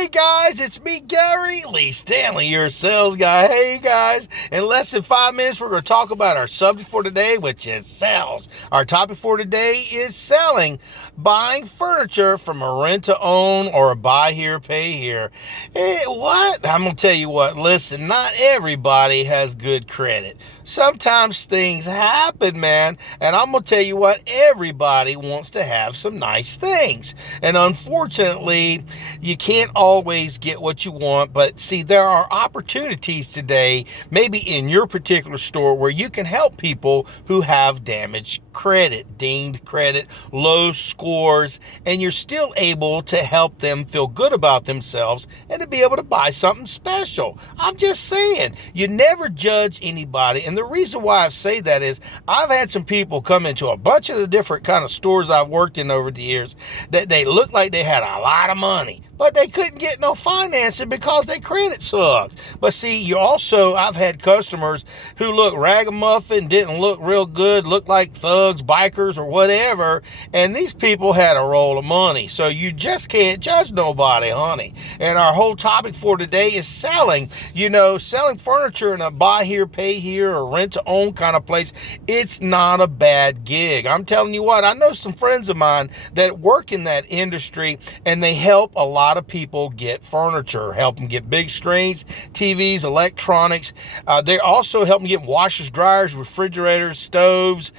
Hey guys, it's me, Gary Lee Stanley, your sales guy. Hey guys, in less than 5 minutes, we're going to talk about our subject for today, which is sales. Our topic for today is selling, buying furniture from a rent-to-own or a buy here, pay here. What? I'm going to tell you what, listen, not everybody has good credit. Sometimes things happen, man, and I'm going to tell you what, everybody wants to have some nice things. And unfortunately, you can't always get what you want, but see, there are opportunities today, maybe in your particular store, where you can help people who have damaged credit, dinged credit, low scores, and you're still able to help them feel good about themselves and to be able to buy something special. I'm just saying, you never judge anybody, and the reason why I say that is I've had some people come into a bunch of the different kind of stores I've worked in over the years that they looked like they had a lot of money, but they couldn't get no financing because their credit sucked. But see, I've had customers who look ragamuffin, didn't look real good, looked like thugs, bikers, or whatever, and these people had a roll of money. So you just can't judge nobody, honey. And our whole topic for today is selling. Selling furniture in a buy here, pay here, or rent to own kind of place, it's not a bad gig. I'm telling you what, I know some friends of mine that work in that industry, and they help a lot of people get furniture, help them get big screens, TVs, electronics. They also help them get washers, dryers, refrigerators, stoves,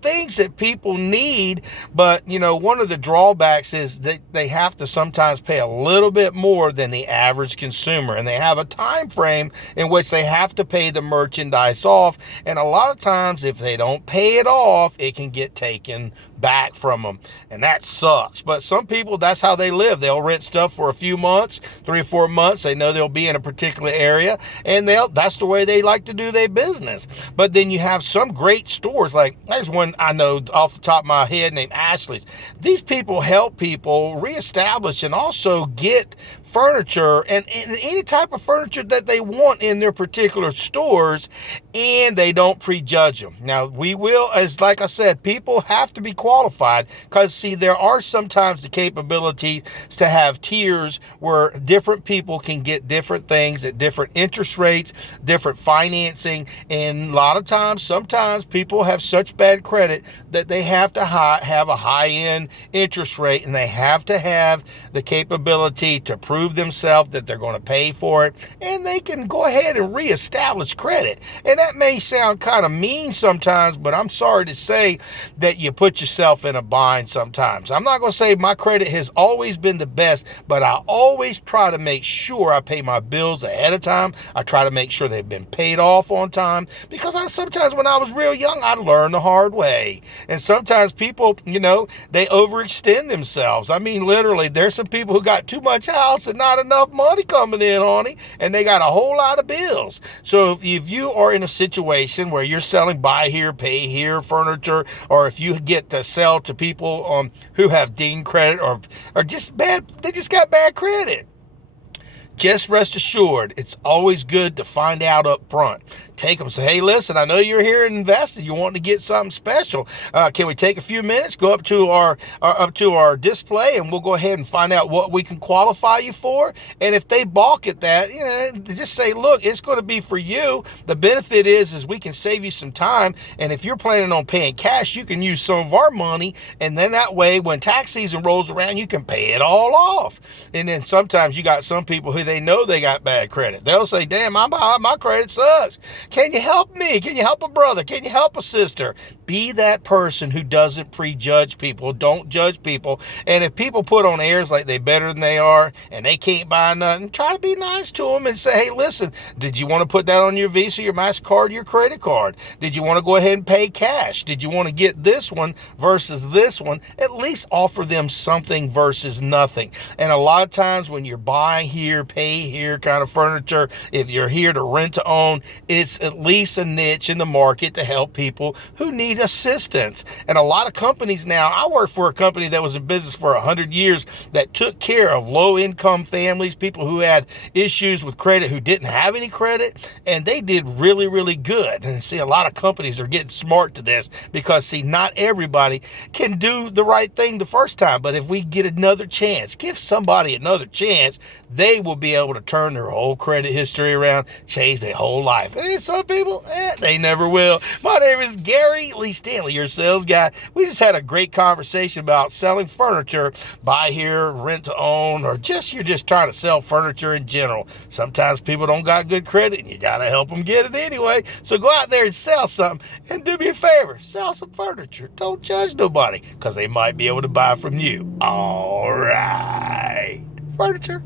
things that people need. But, one of the drawbacks is that they have to sometimes pay a little bit more than the average consumer, and they have a time frame in which they have to pay the merchandise off. And a lot of times, if they don't pay it off, it can get taken back from them, and that sucks. But some people, that's how they live. They'll rent stuff for a few months, 3 or 4 months. They know they'll be in a particular area, and that's the way they like to do their business. But then you have some great stores, like there's one I know off the top of my head named Ashley's. These people help people reestablish and also get furniture and any type of furniture that they want in their particular stores, and they don't prejudge them. Now, we will, as like I said, people have to be qualified, because see, there are sometimes the capability to have tiers where different people can get different things at different interest rates, different financing, and a lot of times, sometimes people have such bad credit that they have to have a high-end interest rate, and they have to have the capability to prove themselves that they're going to pay for it, and they can go ahead and reestablish credit. And that may sound kind of mean sometimes, but I'm sorry to say that you put yourself in a bind sometimes. I'm not going to say my credit has always been the best, but I always try to make sure I pay my bills ahead of time. I try to make sure they've been paid off on time, because sometimes when I was real young, I learned the hard way. And sometimes people, they overextend themselves. I mean, literally, there's some people who got too much house and not enough money coming in, honey, and they got a whole lot of bills. So if you are in a situation where you're selling buy here, pay here furniture, or if you get to sell to people who have dinged credit or just bad, they just got bad credit, just rest assured, it's always good to find out up front. Take them, say, hey, listen, I know you're here and invested. You want to get something special. Can we take a few minutes, go up to our display, and we'll go ahead and find out what we can qualify you for? And if they balk at that, just say, look, it's going to be for you. The benefit is we can save you some time. And if you're planning on paying cash, you can use some of our money. And then that way, when tax season rolls around, you can pay it all off. And then sometimes you got some people who they know they got bad credit. They'll say, damn, my credit sucks. Can you help me? Can you help a brother? Can you help a sister? Be that person who doesn't prejudge people. Don't judge people. And if people put on airs like they're better than they are and they can't buy nothing, try to be nice to them and say, hey, listen, did you want to put that on your Visa, your MasterCard, your credit card? Did you want to go ahead and pay cash? Did you want to get this one versus this one? At least offer them something versus nothing. And a lot of times when you're buying here, pay pay here kind of furniture. If you're here to rent to own, it's at least a niche in the market to help people who need assistance. And a lot of companies now, I work for a company that was in business for 100 years that took care of low-income families, people who had issues with credit, who didn't have any credit, and they did really, really good. And see, a lot of companies are getting smart to this because, see, not everybody can do the right thing the first time, but if we get another chance, give somebody another chance, they will be able to turn their whole credit history around, change their whole life. And some people, they never will. My name is Gary Lee Stanley, your sales guy. We just had a great conversation about selling furniture, buy here, rent to own, or you're just trying to sell furniture in general. Sometimes people don't got good credit and you got to help them get it anyway. So go out there and sell something, and do me a favor, sell some furniture. Don't judge nobody because they might be able to buy from you. All right. Furniture.